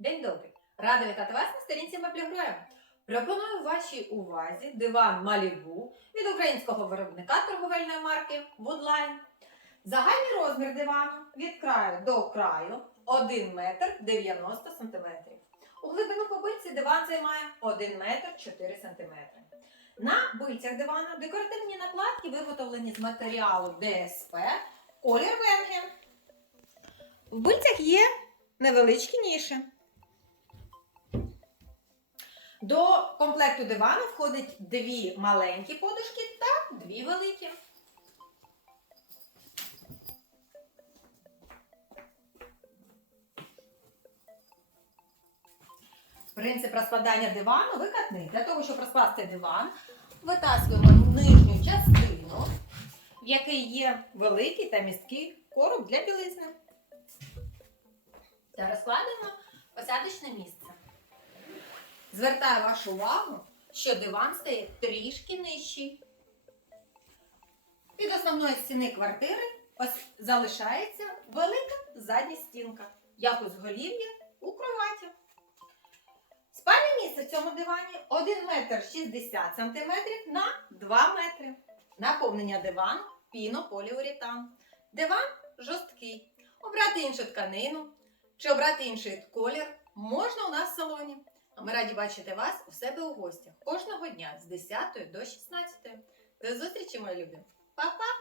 День добрий! Рада вітати вас на сторінці Меблігроя. Пропоную вашій увазі диван Малібу від українського виробника торговельної марки Woodline. Загальний розмір дивану від краю до краю 1 метр 90 сантиметрів. У глибину побильці диван займає 1 метр 4 сантиметри. На бильцях дивана декоративні накладки виготовлені з матеріалу ДСП колір Венген. В бильцях є невеличкі ніші. До комплекту дивану входить дві маленькі подушки та дві великі. Принцип розкладання дивану викатний. Для того, щоб розкласти диван, витаскуємо нижню частину, в якій є великий та місткий короб для білизни. Та розкладемо посадочне місце. Звертаю вашу увагу, що диван стає трішки нижчий. Від основної стіни квартири залишається велика задня стінка, як узголів'я у кроваті. Спальне місце в цьому дивані 1 метр 60 см на 2 метри. Наповнення дивану пінополіуретан. Диван жорсткий. Обрати іншу тканину чи обрати інший колір можна у нас в салоні. Ми раді бачити вас у себе у гостях кожного дня з 10 до 16. До зустрічі, мої любі! Па-па!